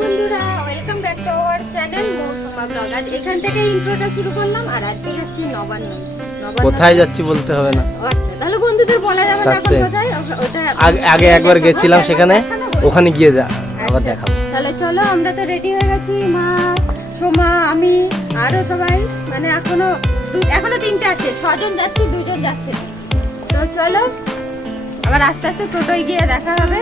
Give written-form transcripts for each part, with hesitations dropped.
বন্ধুরা, welcome back to our channel Mousuma vlog. আজ এখান থেকে ইন্ট্রোটা শুরু করলাম। আর আজকে যাচ্ছি নবান্ন। কোথায় যাচ্ছি বলতে হবে না। আচ্ছা, তাহলে বন্ধুদের বলা যাবে না এখন কোথায়। ওটা আগে একবার গেছিলাম সেখানে, ওখানে গিয়ে আবার দেখাবো। তাহলে চলো, আমরা তো রেডি হয়ে গেছি, মা, সোমা, আমি, আরো সবাই। মানে এখনো তিনটে আছে, 6 জন যাচ্ছি, 2 জন যাচ্ছে। তো চলো, আবার আস্তে আস্তে টোটোয় গিয়ে দেখা হবে।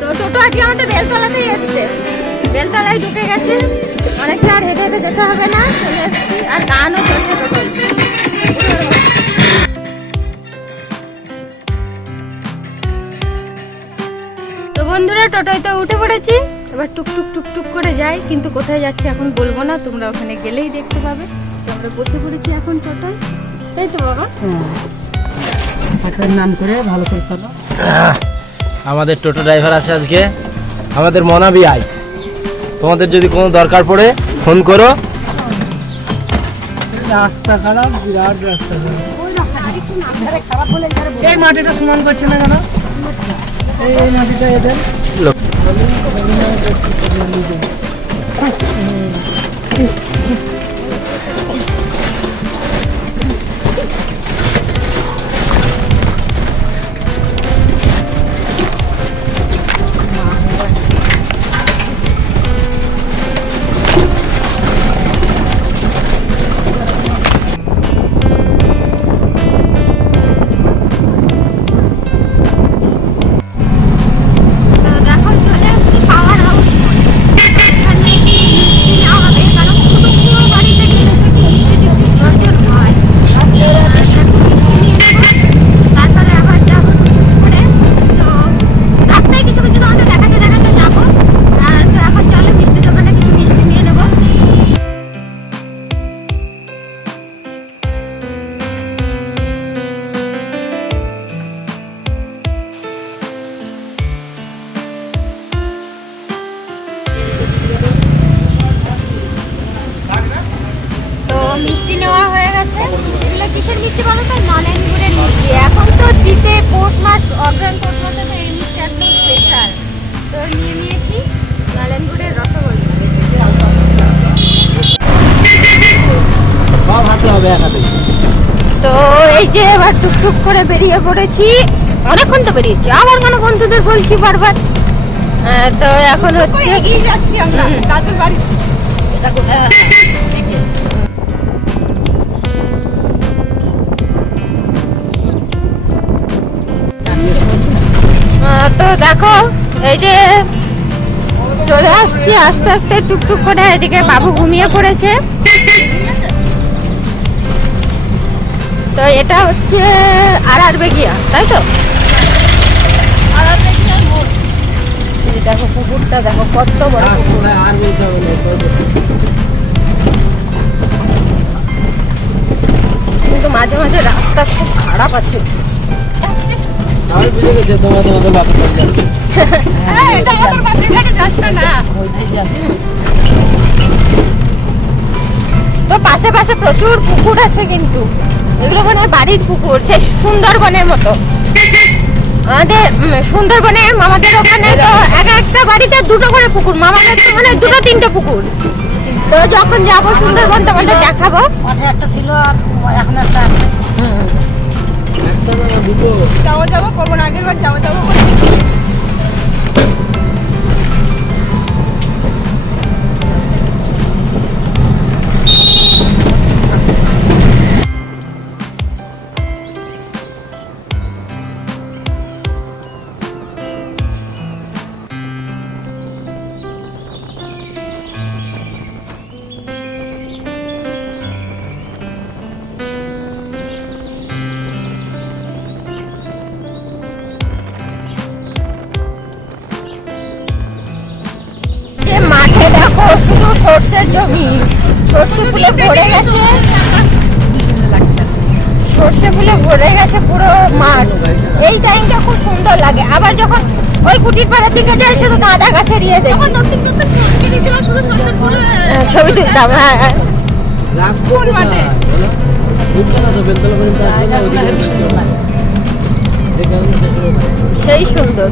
তো টোটো আজকে আমাদের বেলতলাতেই এসছে, বেলতলায় ঢুকে গেছে। অনেকটা আর হেঁটে হেঁটে যেতে হবে না, চলে এসেছি। আর গানও চলছে টোটোয়। তো বন্ধুরা, টোটোয় তো উঠে পড়েছি। এবার টুকটুক টুকটুক করে যাই, কিন্তু কোথায় যাচ্ছি এখন বলবো না, তোমরা ওখানে গেলেই দেখতে পাবে। তো আমরা বসে পড়েছি এখন টোটোয়, তাই তো বাবা? নাম করে ভালো করে চলো। আমাদের টোটো ড্রাইভার আছে আজকে, আমাদের মনাবি আই। তোমাদের যদি কোনো দরকার পড়ে ফোন করো। রাস্তা খারাপ, বিরাট রাস্তা খারাপ। এই মাটিটা সমান করছে না কেন? এই মাটিটা এদের মিষ্টি নেওয়া হয়ে গেছে। এগুলো কিসের মিষ্টি বলো তো? নলেন গুড়ের মিষ্টি। এখন তো শীতে, পৌষ মাস, অগ্রহায়ণ পৌষ মাসে তো এই মিষ্টি একদম স্পেশাল। তো নিয়ে নিয়েছি নলেন গুড়ের রসগোল্লা। তো এই যে এবার টুকটুক করে বেরিয়ে পড়েছি। অনেকক্ষণ তো বেরিয়েছি, আবার কোনো বন্ধুদের বলছি বারবার। তো এখন হচ্ছে এগিয়ে যাচ্ছি আমরা দাদুর বাড়ি। এটা কোথায়? তো দেখো, এই যে চলে আসছি আস্তে আস্তে টুকটুক করে। এদিকে বাবু ঘুমিয়ে পড়েছে। তো এটা হচ্ছে আর বেগিয়া, তাই তো? দেখো পুকুরটা, দেখো কত বড় পুকুর। কিন্তু মাঝে মাঝে রাস্তা খুব খারাপ আছে। তো পাশে পাশে প্রচুর পুকুর আছে, কিন্তু এগুলো মানে বাড়ির পুকুর, সে সুন্দরবনের মতো। আমাদের সুন্দরবনে মামাদের ওখানে তো একটা বাড়িতে 2টো করে পুকুর, মামাদের তো মানে 2-3টে পুকুর। তো যখন যাবো সুন্দরবন তোমাদের দেখাবো। একটা ছিল আর এখন একটা আছে। যাবো করবো না, আগের বার যাবো মাঠে দেখো শুধু সর্ষের জমি, সর্ষে ফুলে ভরে গেছে, সর্ষে ফুলে ভরে গেছে পুরো মাঠ। এই টাইমটা খুব সুন্দর লাগে। আবার যখন ওই কুটির পাড়ার দিকে যাই, শুধু গাঁদা গাছের ইয়ে দেখি। নতুন নতুন কিনেছিলাম, শুধু সর্ষের ফুল ছবি তুলতাম। হ্যাঁ, সেই সুন্দর।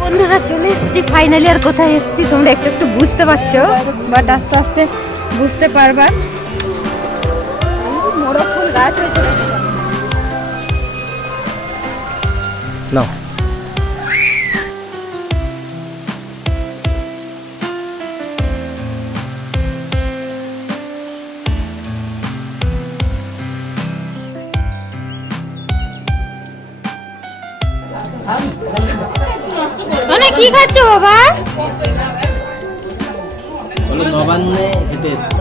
বন্ধুরা চলে এসেছি ফাইনালি। আর কোথায় এসেছি তোমরা একটু একটু বুঝতে পারছো, বাট আস্তে আস্তে বুঝতে পারবা। মোড়ক ফুল গাছ হয়েছে না মানে কি খাচ্ছো বাবা? বলো নবান্নে হেঁটে এসছি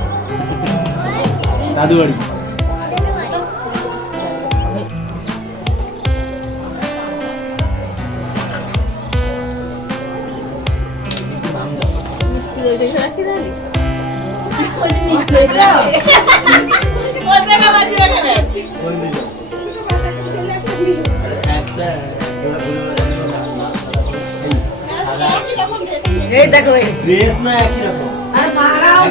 দাদু বাড়ি। এই দেখো ড্রেস না একই রকম, আর মারাও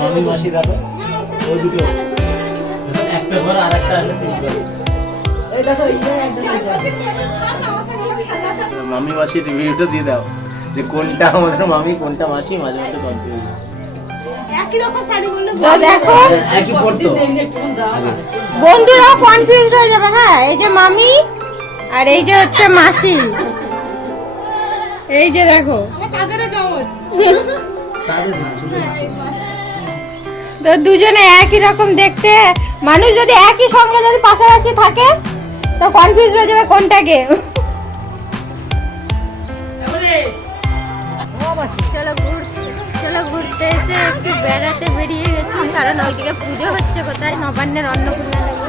মামি মাসি দেখো ওই দুটো একটা ঘর আর একটা আছে। এই দেখো মামি মাসির রিভিউটা দিয়ে দাও যে কোনটা আমাদের মামি কোনটা মাসি, মাঝে মাঝে কনফিউজ। তো দেখো একই পড়তো বন্ধুরাও কনফিউজ হয়ে যাবে। হ্যাঁ, এই যে মামি আর এই যে হচ্ছে মাসি। এই যে দেখো তো দুজনে একই রকম দেখতে। মানুষ যদি একই সঙ্গে যদি পাশাপাশি থাকে তো কনফিউজ হয়ে যাবে কোনটাকে। চলো ঘুরতে এসে একটু বেড়াতে বেরিয়ে গেছি, কারণ ওইদিকে পুজো হচ্ছে কোথায়, নবান্নের অন্নপূর্ণা দেবী।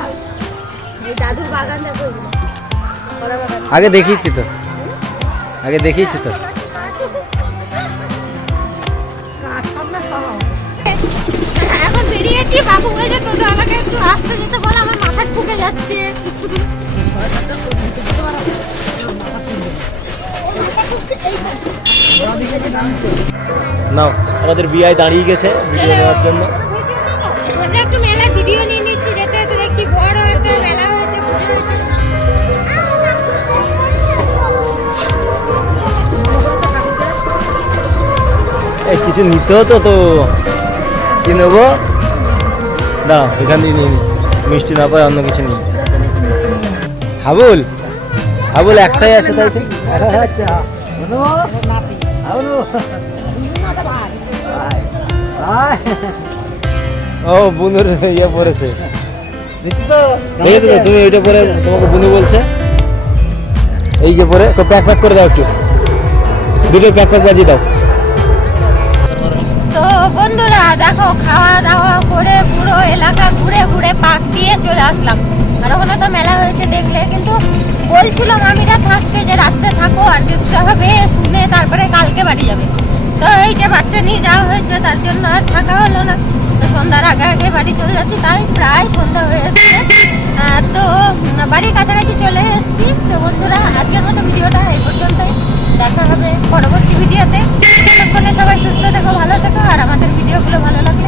এই দাদুর বাগান দেখো, কলা বাগান। আগে দেখিয়েছি তো, আগে দেখিয়েছি তো। এখন বেরিয়েছি, বাবু বলছে টোটো আমাকে একটু আসতে যেতে বলে, আমার মাথা ঠুকে যাচ্ছে। নাও আমাদের বিআই দাঁড়িয়ে গেছে ভিডিও নেওয়ার জন্য। আমরা একটু মেলা ভিডিও নিয়ে নিচ্ছি, যেতে যেতে দেখছি বড় একটা মেলা হয়েছে, পুজো হয়েছে। কিছু নিতে হতো তো, কি নেবো? দাও এখান দিয়ে নিয়ে নি, মিষ্টি না পায় অন্য কিছু নেই। হাবুল হাবুল একটাই আছে তাই তো? ও বুনুর ইয়ে পড়েছে, দেখেছো তো তুমি? ওইটা পরে তোমাকে বুনু বলছে, এই যে পরে প্যাক প্যাক করে দাও, একটু দুটো প্যাক প্যাক বাজিয়ে দাও। তো বন্ধুরা দেখো, খাওয়া দাওয়া করে পুরো এলাকা ঘুরে ঘুরে পাক দিয়ে চলে আসলাম। আর ওখানে তো মেলা হয়েছে দেখলে, কিন্তু বলছিল মামিরা থাকতে যে রাত্রে থাকো, আর কিছু হবে শুনে তারপরে কালকে বাড়ি যাবে। তো এই যে বাচ্চা নিয়ে যাওয়া হয়েছে, তার জন্য আর থাকা হলো না। তো সন্ধ্যার আগে আগে বাড়ি চলে যাচ্ছি, তাই প্রায় সন্ধ্যা হয়ে এসেছে। তো বাড়ির কাছাকাছি চলে এসেছি। তো বন্ধুরা আজকের মতো ভিডিওটা এই পর্যন্তই, দেখা হবে পরবর্তী ভিডিওতে। ততক্ষণে সবাই সুস্থ থেকো, ভালো থেকো, আর আমাদের ভিডিওগুলো ভালো লাগে